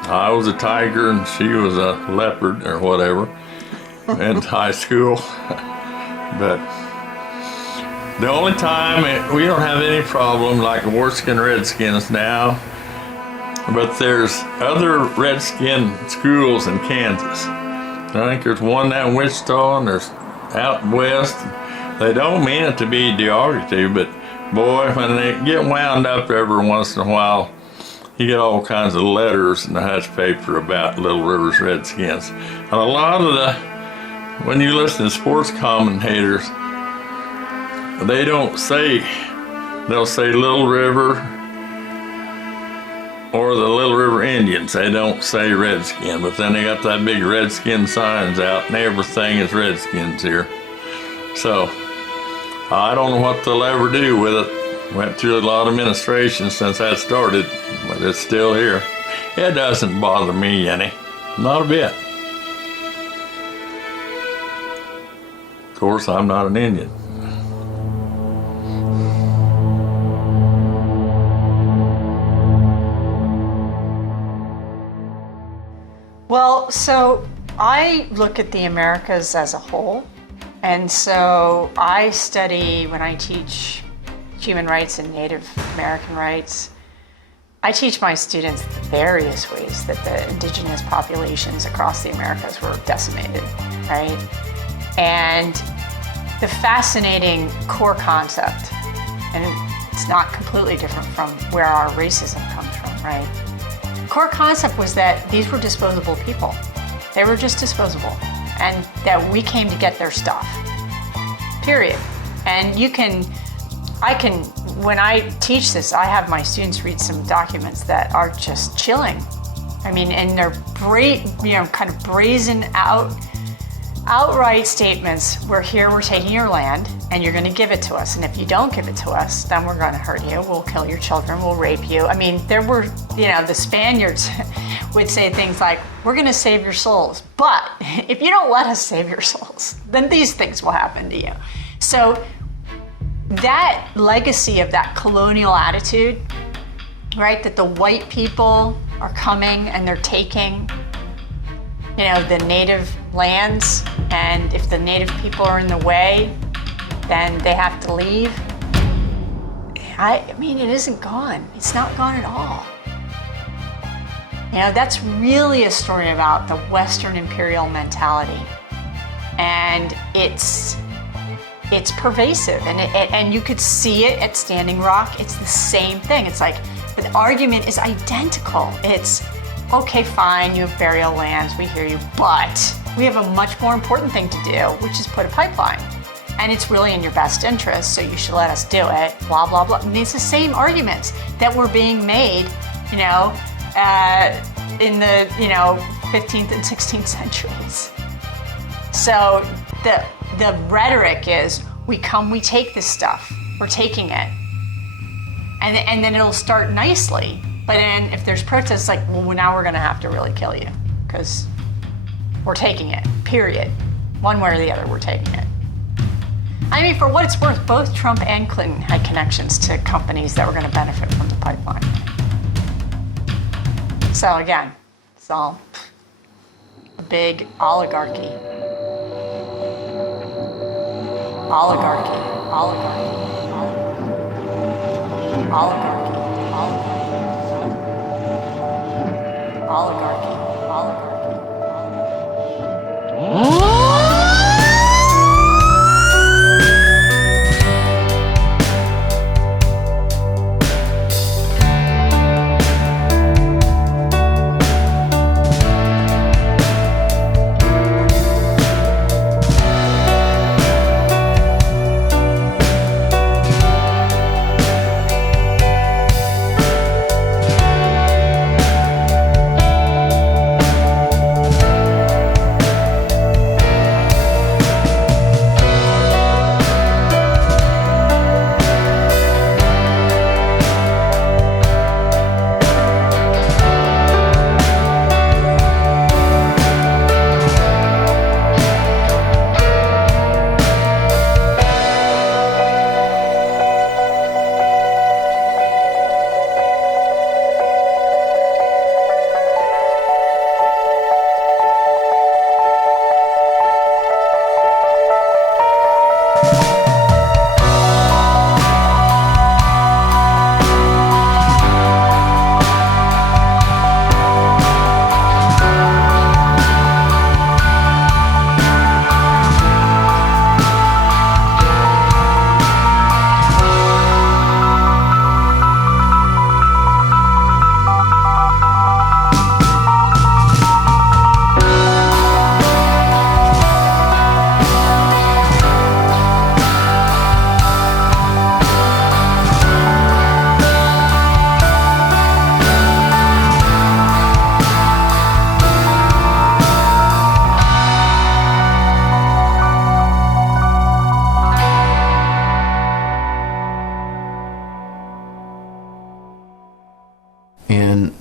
I was a tiger and she was a leopard or whatever in high school. But the only time we don't have any problem like Warskin Redskins now, but there's other redskin schools in Kansas. I think there's one down in Wichita and there's out west. They don't mean it to be derogative, but boy, when they get wound up every once in a while, you get all kinds of letters in the hush paper about Little River's Redskins. And a lot of when you listen to sports commentators, they don't say, they'll say Little River or the Little River Indians. They don't say Redskin, but then they got that big Redskin signs out and everything is Redskins here. So I don't know what they'll ever do with it. Went through a lot of administrations since that started, but it's still here. It doesn't bother me any, not a bit. Of course, I'm not an Indian. Well, so I look at the Americas as a whole, and so I study, when I teach human rights and Native American rights, I teach my students the various ways that the indigenous populations across the Americas were decimated, right? And the fascinating core concept, and it's not completely different from where our racism comes from, right? Core concept was that these were disposable people. They were just disposable, and that we came to get their stuff, period. And when I teach this, I have my students read some documents that are just chilling. I mean, and they're kind of brazen outright statements. We're here, we're taking your land, and you're gonna give it to us. And if you don't give it to us, then we're gonna hurt you, we'll kill your children, we'll rape you. I mean, there were, the Spaniards would say things like, we're gonna save your souls, but if you don't let us save your souls, then these things will happen to you. So that legacy of that colonial attitude, right, that the white people are coming and they're taking, the native lands, and if the native people are in the way, then they have to leave. I mean, it isn't gone. It's not gone at all. That's really a story about the Western imperial mentality. And it's pervasive, and you could see it at Standing Rock. It's the same thing. It's like the argument is identical. It's, okay, fine, you have burial lands, we hear you, but we have a much more important thing to do, which is put a pipeline. And it's really in your best interest, so you should let us do it, blah, blah, blah. And it's the same arguments that were being made, in the, 15th and 16th centuries. So the rhetoric is, we come, we take this stuff, we're taking it. And then it'll start nicely. But then if there's protests, like, well, now we're gonna have to really kill you because we're taking it, period. One way or the other, we're taking it. I mean, for what it's worth, both Trump and Clinton had connections to companies that were gonna benefit from the pipeline. So again, it's all a big oligarchy. oligarchy, oligarchy, oligarchy, oligarchy, oligarchy, oligarchy.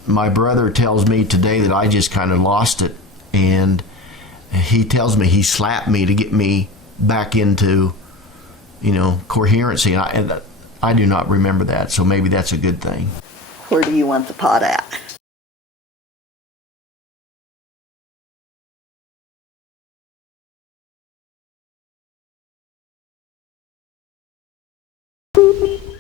My brother tells me today that I just kind of lost it, and he tells me he slapped me to get me back into, coherency, and I do not remember that, so maybe that's a good thing. Where do you want the pot at? Boop.